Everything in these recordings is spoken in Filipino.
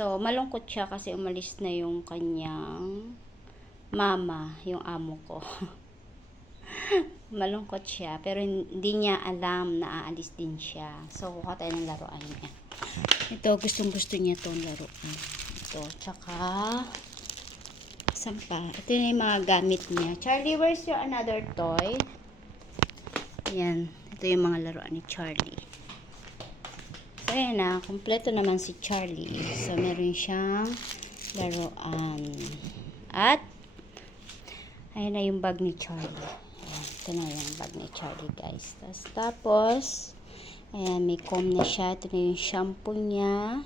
So, malungkot siya kasi umalis na yung kanyang mama, yung amo ko. Malungkot siya, pero hindi niya alam na aalis din siya. So, kuha tayo ng laruan niya. Ito, gustong-gusto niya itong laruan. Ito, tsaka, saan pa? Ito yung mga gamit niya. Charlie, where's your another toy? Yan, ito yung mga laruan ni Charlie. So, ayan na, kompleto naman si Charlie. So, meron siyang laruan. At, ayan na yung bag ni Charlie. Ayan, ito na yung bag ni Charlie, guys. Tapos, ayan, may comb na siya. Ito na yung shampoo niya.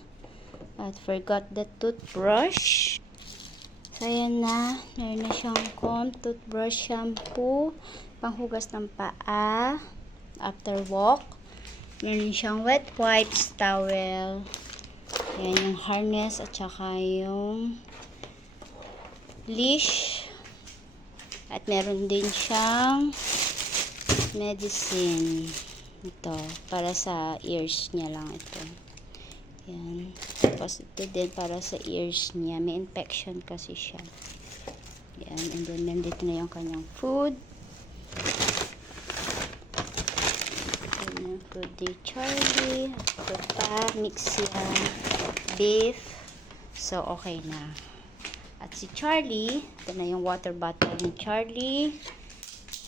At forgot the toothbrush. So, ayan na. Meron na siyang comb, toothbrush, shampoo, panghugas ng paa, after walk. Meron siyang wet wipes, towel. Ayan yung harness at saka yung leash. At meron din siyang medicine. Ito, para sa ears niya lang ito. Ayan. Tapos ito din para sa ears niya. May infection kasi siya. Ayan. And then, nandito na yung kanyang food. Ayan, food ni Charlie. Ito pa, mix yan. Beef. So, okay na. At si Charlie, ito na yung water bottle ni Charlie.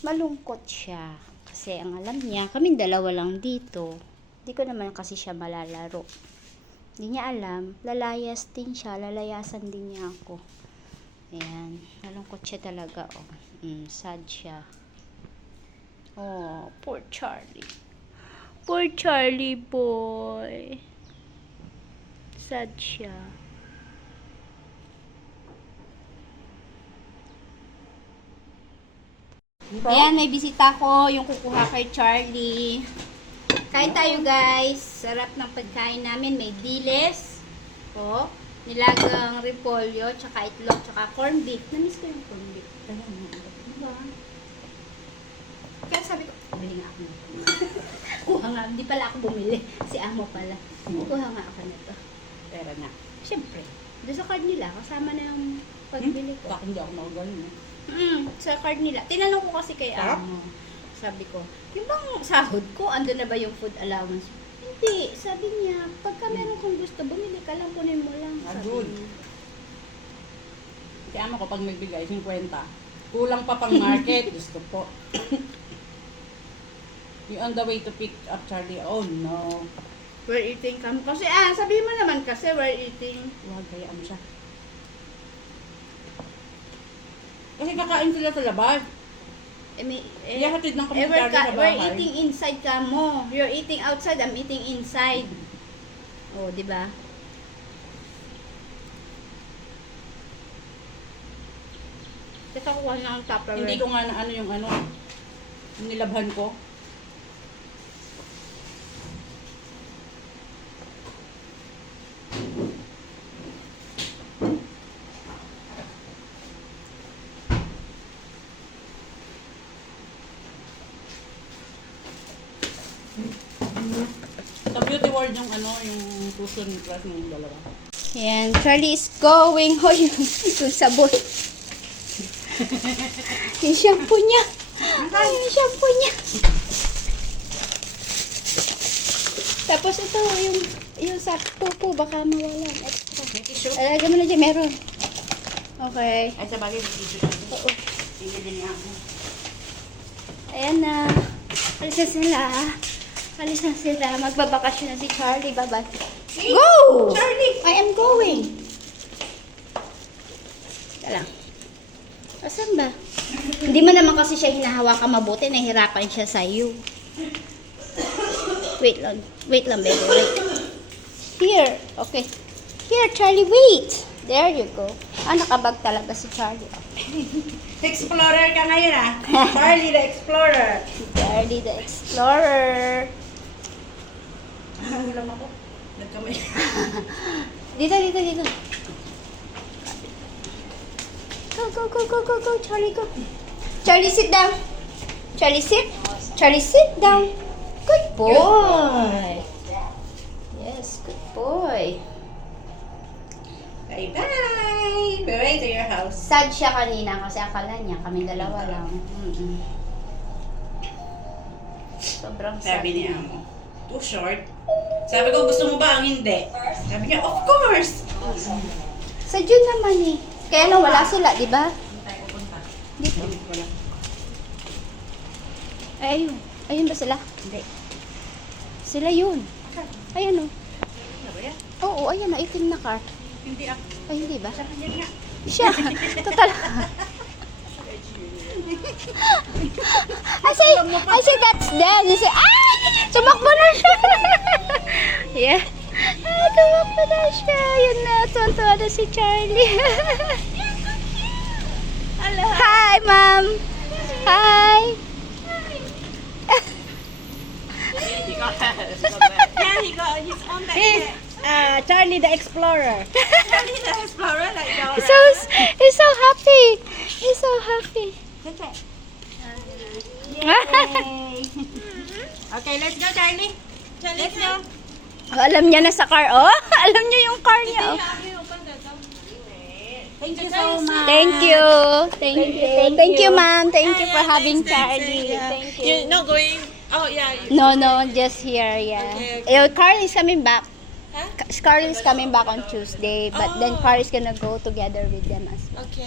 Malungkot siya. Kasi ang alam niya, kaming dalawa lang dito. Hindi ko naman kasi siya malalaro. Hindi niya alam, lalayas din siya, lalayasan din niya ako. Ayan, malungkot siya talaga. Oh. Sad siya. Oh, poor Charlie. Poor Charlie boy. Sad siya. Ayan, may bisita ko, yung kukuha kay Charlie. Kain tayo, guys. Sarap ng pagkain namin. May diles. O, nilagang repolyo, tsaka itlog, tsaka corn beef. Namiss ko yung corn beef. Diba? Kaya sabi ko, bumili nga ako nito. Kuha nga, hindi pala ako bumili. Si amo pala. Kuha nga ako nito. Pero na, syempre, doon sa card nila, kasama na yung pagbili ko. Bakit hindi ako magaling, Sa card nila. Tinanong ko kasi kay amo. Sabi ko, yung bang sahod ko, ando na ba yung food allowance? Hindi. Sabi niya, pagka meron kang gusto, bumili ka lang, kunin mo lang. Sabi good. niya. Kaya mo kapag may bigay, 50. Kulang pa pang market. Gusto po. You on the way to pick up Charlie. Oh no. We're eating kami. Kasi, sabi mo naman kasi, we're eating. Huwag, hayaan mo siya. Kasi kakain sila sa labas. Ihatid ng kami Charlie sa we're bahay. eating inside ka mo. You're eating outside, I'm eating inside. Oh, di ba? Kasi kuha na ang Tupperware. Hindi ko nga na ano yung nilabhan ko. Sa beauty world yung yung tuson class ng dalawa. Yan, Charlie is going. Hoy, yung sabon. Yung shampoo niya. Ay, yung shampoo niya. Tapos ito, yung sa pupo, baka mawalan. May tissue? Alaga mo na dyan, meron. Okay. Ay, sa bagay, may tissue. Oo. Hindi din niya ako. Ayan na. Alis na sila. Alis na sila. Magbabakasyon na si Charlie. Bye-bye. Go! Charlie! I am going. Teka lang. Asan ba? Hindi mo naman kasi siya hinahawakan mabuti. Nahihirapan siya sa'yo. Wait lang. Wait lang, baby. Wait. Here. Okay. Here, Charlie. Wait. There you go. Nakabag talaga si Charlie. Explorer ka ngayon Charlie the Explorer. Charlie the Explorer. Ulam ako. Nagkamay. Dito. Go, Charlie, go. Charlie, sit down. Charlie, sit. Charlie, sit down. Good boy. Yes, good boy. Bye-bye! Bye-bye to your house. Sad siya kanina kasi akala niya kami dalawa lang. Sobrang sad. Sabi niya mo, too short. Sabi ko, gusto mo ba ang hindi? Sabi niya, of course! Sa June naman eh. Kaya lang wala sila, di ba? Dito. Ay, ayun. Ayun ba sila? Hindi. Sila yun. Ayan o. Ano ba yan? Oo, ayan na. Itim na car. Hindi ako. Ay, hindi ba? Sabi niya nga. Siya. Total. I say that's dead. I say, ay! Tumakbo na siya. Yeah. Ay, tumakbo na siya. Yun na. Tuwan-tuwa na si Charlie. Hi, ma'am. Hi. Yeah, he got his own bag. Charlie the Explorer. Charlie the Explorer, like Dora. He's so happy. He's so happy. Okay, let's go, Charlie. Let's go. Oh, alam niya na sa car. Oh, alam niya yung car niya. Oh. Thank you so much. Thank you. Thank you, ma'am. Thank you for having Charlie. Thank you. You're not going. Oh yeah. No, just here, yeah. Okay, Carl is coming back. Huh? Carl is coming back on Tuesday, but then Oh. Carl is gonna go together with them as well. Okay.